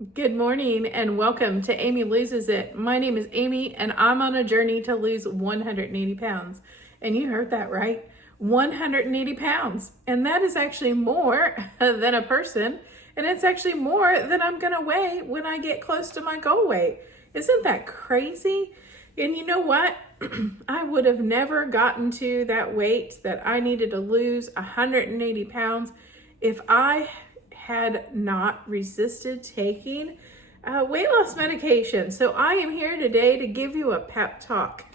Good morning and welcome to Amy Loses It. My name is Amy and I'm on a journey to lose 180 pounds. And you heard that right, 180 pounds. And that is actually more than a person. And it's actually more than I'm gonna weigh when I get close to my goal weight. Isn't that crazy? And you know what? I would have never gotten to that weight that I needed to lose, 180 pounds, if I had not resisted taking weight loss medication. So I am here today to give you a pep talk.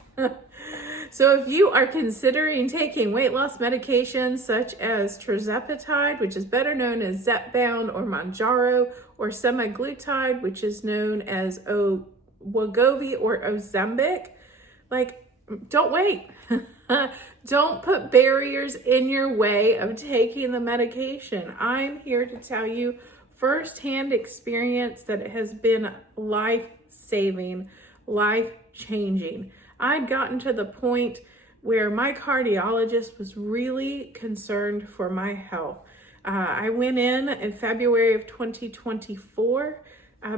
So if you are considering taking weight loss medications such as tirzepatide, which is better known as Zepbound, or Mounjaro, or semaglutide, which is known as Wegovy or Ozempic, don't wait. Don't put barriers in your way of taking the medication. I'm here to tell you firsthand experience that it has been life-saving, life-changing. I'd gotten to the point where my cardiologist was really concerned for my health. I went in February of 2024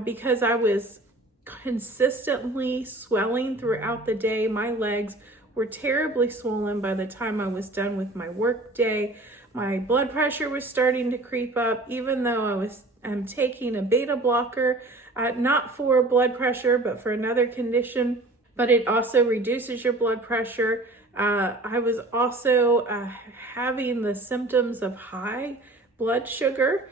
because I was consistently swelling throughout the day. My legs were terribly swollen by the time I was done with my work day. My blood pressure was starting to creep up, even though I'm taking a beta blocker, not for blood pressure, but for another condition, but it also reduces your blood pressure. I was also having the symptoms of high blood sugar,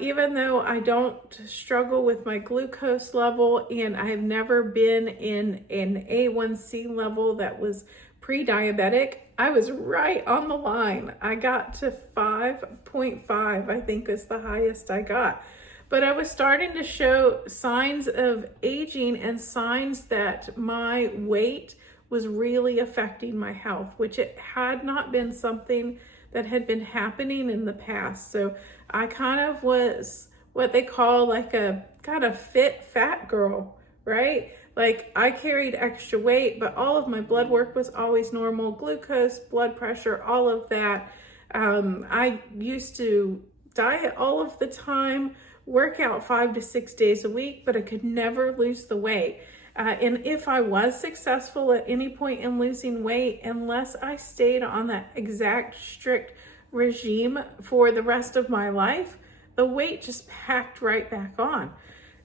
even though I don't struggle with my glucose level, and I have never been in an A1C level that was pre-diabetic. I was right on the line. I got to 5.5, I think is the highest I got. But I was starting to show signs of aging and signs that my weight was really affecting my health, which it had not been something that had been happening in the past. So I kind of was what they call like a kind of fit fat girl, right? Like I carried extra weight, but all of my blood work was always normal, glucose, blood pressure, all of that. I used to diet all of the time, work out 5 to 6 days a week, but I could never lose the weight. And if I was successful at any point in losing weight, unless I stayed on that exact strict regime for the rest of my life, the weight just packed right back on.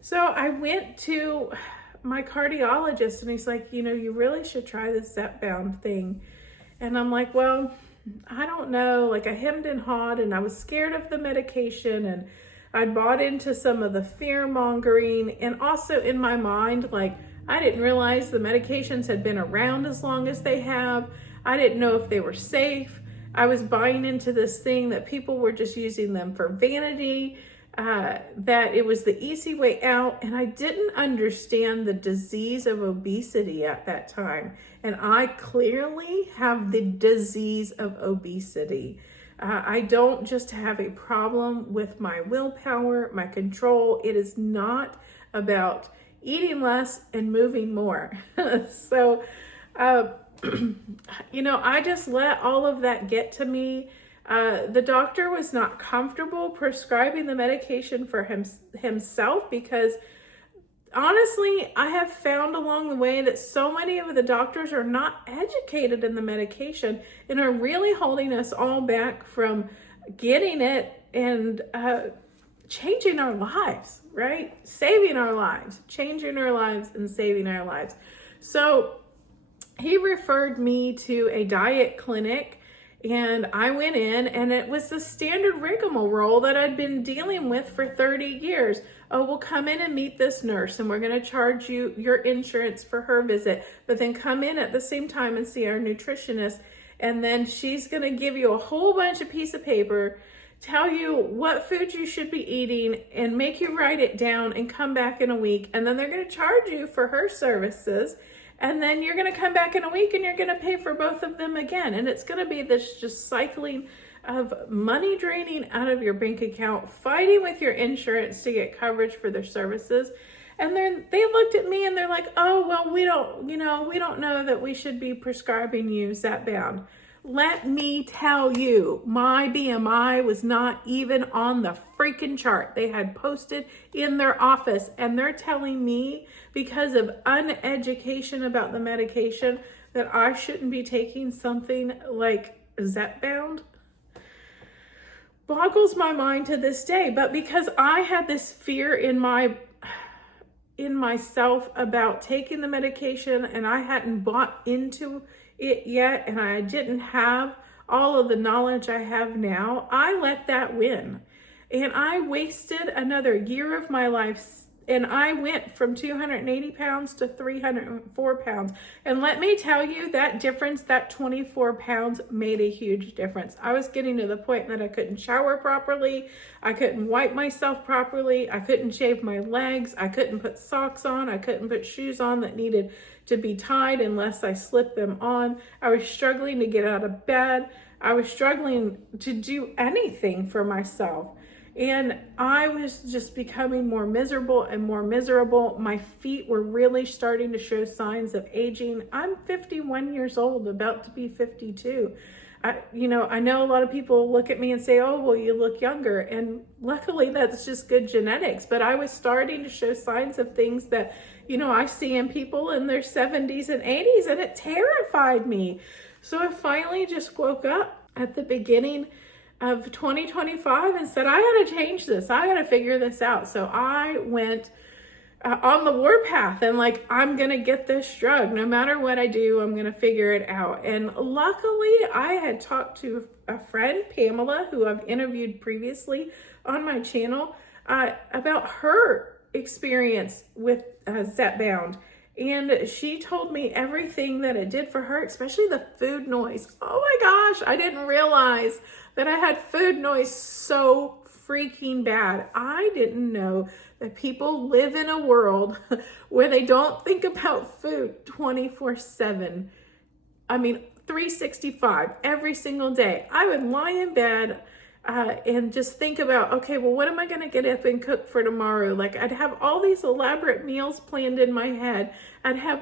So I went to my cardiologist and he's like, you really should try this Zepbound thing. And I'm like, well, I don't know. Like I hemmed and hawed and I was scared of the medication, and I'd bought into some of the fear mongering, and also in my mind, like I didn't realize the medications had been around as long as they have. I didn't know if they were safe. I was buying into this thing that people were just using them for vanity, that it was the easy way out. And I didn't understand the disease of obesity at that time. And I clearly have the disease of obesity. I don't just have a problem with my willpower, my control. It is not about eating less and moving more. So, I just let all of that get to me. The doctor was not comfortable prescribing the medication for himself because honestly, I have found along the way that so many of the doctors are not educated in the medication and are really holding us all back from getting it and changing our lives, right? Saving our lives, changing our lives and saving our lives. So he referred me to a diet clinic, and I went in, and it was the standard rigmarole that I'd been dealing with for 30 years. Oh, we'll come in and meet this nurse, and we're going to charge you your insurance for her visit, but then come in at the same time and see our nutritionist, and then she's going to give you a whole bunch of piece of paper, tell you what food you should be eating, and make you write it down and come back in a week, and then they're going to charge you for her services. And then you're going to come back in a week and you're going to pay for both of them again. And it's going to be this just cycling of money draining out of your bank account, fighting with your insurance to get coverage for their services. And they looked at me and they're like, oh, well, we don't know that we should be prescribing you Zepbound. Let me tell you, my BMI was not even on the freaking chart. They had posted in their office, and they're telling me because of uneducation about the medication that I shouldn't be taking something like Zepbound. Boggles my mind to this day. But because I had this fear in myself about taking the medication, and I hadn't bought into it yet, and I didn't have all of the knowledge I have now, I let that win. And I wasted another year of my life, and I went from 280 pounds to 304 pounds. And let me tell you, that difference, that 24 pounds made a huge difference. I was getting to the point that I couldn't shower properly. I couldn't wipe myself properly. I couldn't shave my legs. I couldn't put socks on. I couldn't put shoes on that needed to be tied unless I slipped them on. I was struggling to get out of bed. I was struggling to do anything for myself. And I was just becoming more miserable and more miserable. My feet were really starting to show signs of aging. I'm 51 years old, about to be 52. I know a lot of people look at me and say, oh, well, you look younger. And luckily that's just good genetics. But I was starting to show signs of things that, I see in people in their 70s and 80s, and it terrified me. So I finally just woke up at the beginning of 2025 and said, I got to change this. I got to figure this out. So I went on the warpath and I'm going to get this drug. No matter what I do, I'm going to figure it out. And luckily I had talked to a friend, Pamela, who I've interviewed previously on my channel, about her experience with Zepbound. And she told me everything that it did for her, especially the food noise. Oh my gosh, I didn't realize that I had food noise so freaking bad. I didn't know that people live in a world where they don't think about food 24/7. 365 every single day. I would lie in bed and just think about, okay, well, what am I going to get up and cook for tomorrow? I'd have all these elaborate meals planned in my head. I'd have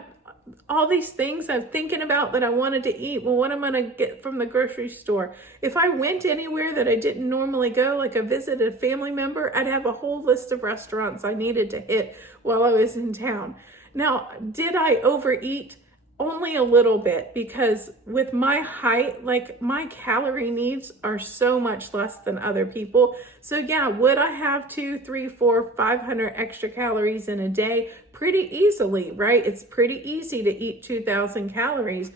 all these things I'm thinking about that I wanted to eat. Well, what am I going to get from the grocery store? If I went anywhere that I didn't normally go, like a visit a family member, I'd have a whole list of restaurants I needed to hit while I was in town. Now, did I overeat? Only a little bit, because with my height, my calorie needs are so much less than other people. So yeah, would I have 2, 3, 4, 500 extra calories in a day? Pretty easily, right? It's pretty easy to eat 2,000 calories,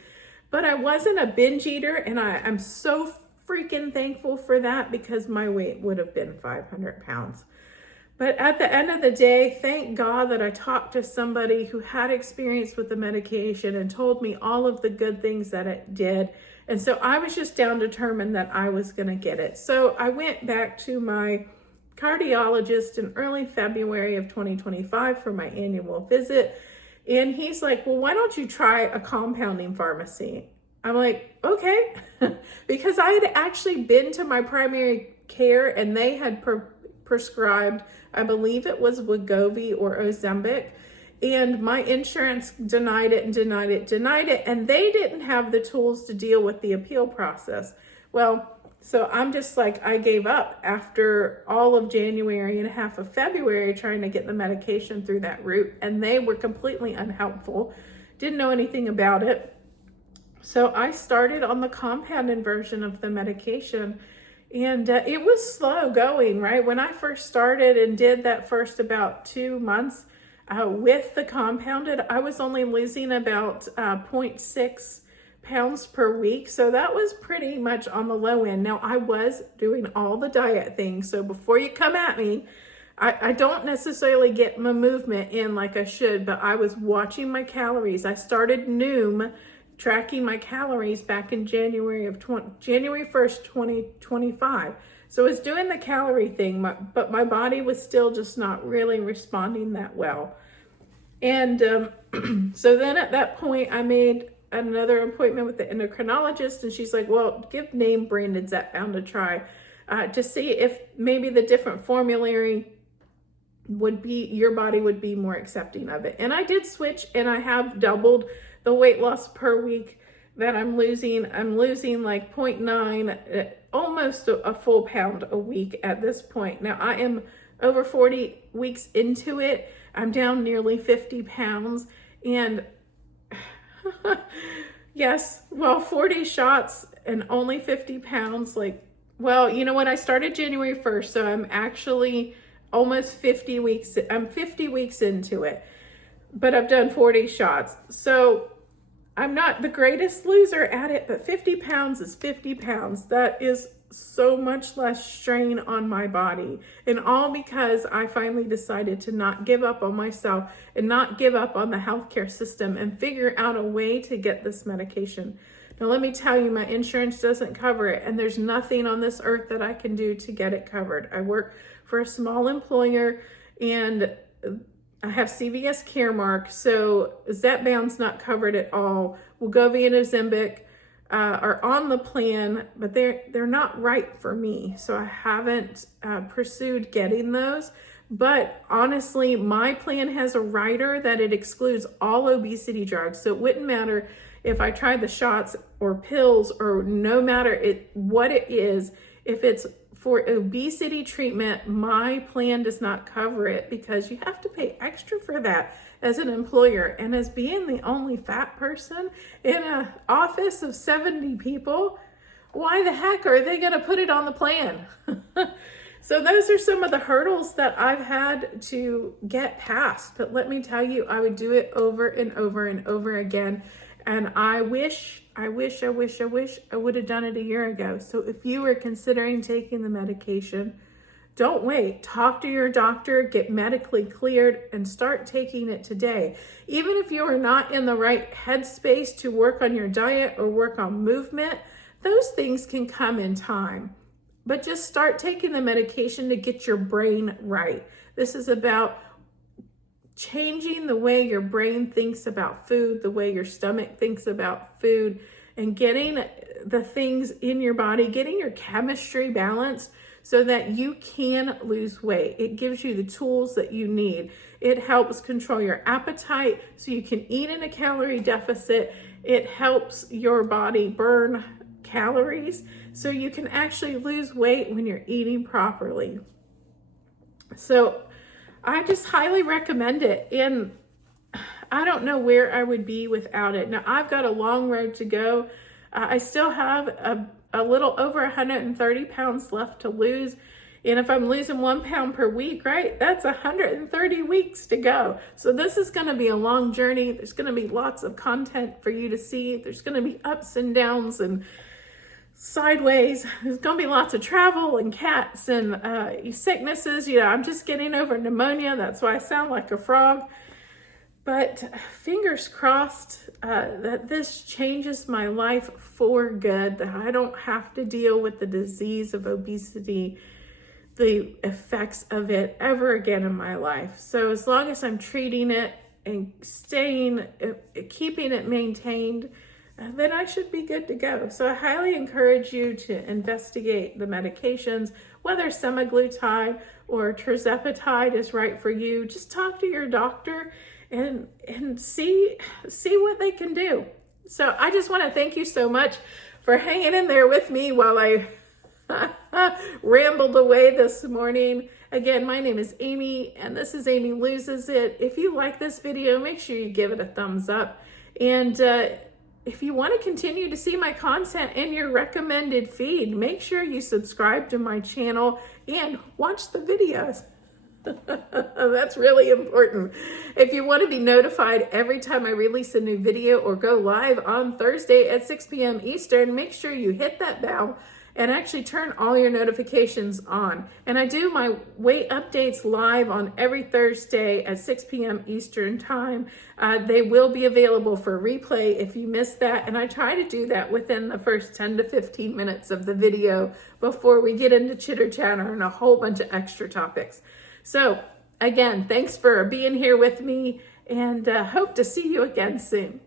but I wasn't a binge eater, and I'm so freaking thankful for that, because my weight would have been 500 pounds. But at the end of the day, thank God that I talked to somebody who had experience with the medication and told me all of the good things that it did. And so I was just down determined that I was going to get it. So I went back to my cardiologist in early February of 2025 for my annual visit. And he's like, well, why don't you try a compounding pharmacy? I'm like, okay, because I had actually been to my primary care, and they had prescribed, I believe it was Wegovy or Ozempic, and my insurance denied it, and they didn't have the tools to deal with the appeal process. Well, so I'm just I gave up after all of January and half of February trying to get the medication through that route, and they were completely unhelpful, didn't know anything about it. So I started on the compounded version of the medication. And it was slow going, right? When I first started and did that first about 2 months with the compounded, I was only losing about 0.6 pounds per week. So that was pretty much on the low end. Now, I was doing all the diet things. So before you come at me, I don't necessarily get my movement in like I should, but I was watching my calories. I started Noom, tracking my calories back in January 1st, 2025. So I was doing the calorie thing, but my body was still just not really responding that well. And so then at that point, I made another appointment with the endocrinologist, and she's like, well, give name branded Zepbound a try to see if maybe the different formulary your body would be more accepting of it. And I did switch, and I have doubled the weight loss per week that I'm losing. I'm losing like 0.9, almost a full pound a week at this point. Now I am over 40 weeks into it. I'm down nearly 50 pounds. And yes, well, 40 shots and only 50 pounds, like, well, you know what? I started January 1st, so I'm actually almost 50 weeks. I'm 50 weeks into it, but I've done 40 shots. So I'm not the greatest loser at it, but 50 pounds is 50 pounds. That is so much less strain on my body. And all because I finally decided to not give up on myself and not give up on the healthcare system and figure out a way to get this medication. Now, let me tell you, my insurance doesn't cover it, and there's nothing on this earth that I can do to get it covered. I work for a small employer, and I have CVS Caremark, so Zepbound's not covered at all. Wegovy and Ozempic are on the plan, but they're not right for me, so I haven't pursued getting those. But honestly, my plan has a rider that it excludes all obesity drugs, so it wouldn't matter if I tried the shots or pills, or no matter what it is. If it's for obesity treatment, my plan does not cover it because you have to pay extra for that as an employer. And as being the only fat person in an office of 70 people, why the heck are they going to put it on the plan? So those are some of the hurdles that I've had to get past. But let me tell you, I would do it over and over and over again. And I wish I would have done it a year ago. So if you are considering taking the medication, don't wait. Talk to your doctor, get medically cleared, and start taking it today. Even if you are not in the right headspace to work on your diet or work on movement, those things can come in time. But just start taking the medication to get your brain right. This is about changing the way your brain thinks about food, the way your stomach thinks about food, and getting the things in your body, getting your chemistry balanced so that you can lose weight. It gives you the tools that you need. It helps control your appetite so you can eat in a calorie deficit. It helps your body burn calories so you can actually lose weight when you're eating properly. So I just highly recommend it, and I don't know where I would be without it. Now, I've got a long road to go. I still have a little over 130 pounds left to lose, and if I'm losing 1 pound per week, right, that's 130 weeks to go. So this is going to be a long journey. There's going to be lots of content for you to see. There's going to be ups and downs and sideways. There's gonna be lots of travel and cats and sicknesses. You know, I'm just getting over pneumonia. That's why I sound like a frog. But fingers crossed that this changes my life for good, that I don't have to deal with the disease of obesity, the effects of it ever again in my life. So as long as I'm treating it and keeping it maintained, then I should be good to go. So I highly encourage you to investigate the medications, whether semaglutide or tirzepatide is right for you. Just talk to your doctor and see what they can do. So I just want to thank you so much for hanging in there with me while I rambled away this morning. Again, my name is Amy, and this is Amy Loses It. If you like this video, make sure you give it a thumbs up. And if you want to continue to see my content in your recommended feed, make sure you subscribe to my channel and watch the videos. That's really important. If you want to be notified every time I release a new video or go live on Thursday at 6 p.m. Eastern, make sure you hit that bell and actually turn all your notifications on. And I do my weight updates live on every Thursday at 6 p.m. Eastern time. They will be available for replay if you missed that. And I try to do that within the first 10 to 15 minutes of the video before we get into chitter chatter and a whole bunch of extra topics. So again, thanks for being here with me, and hope to see you again soon.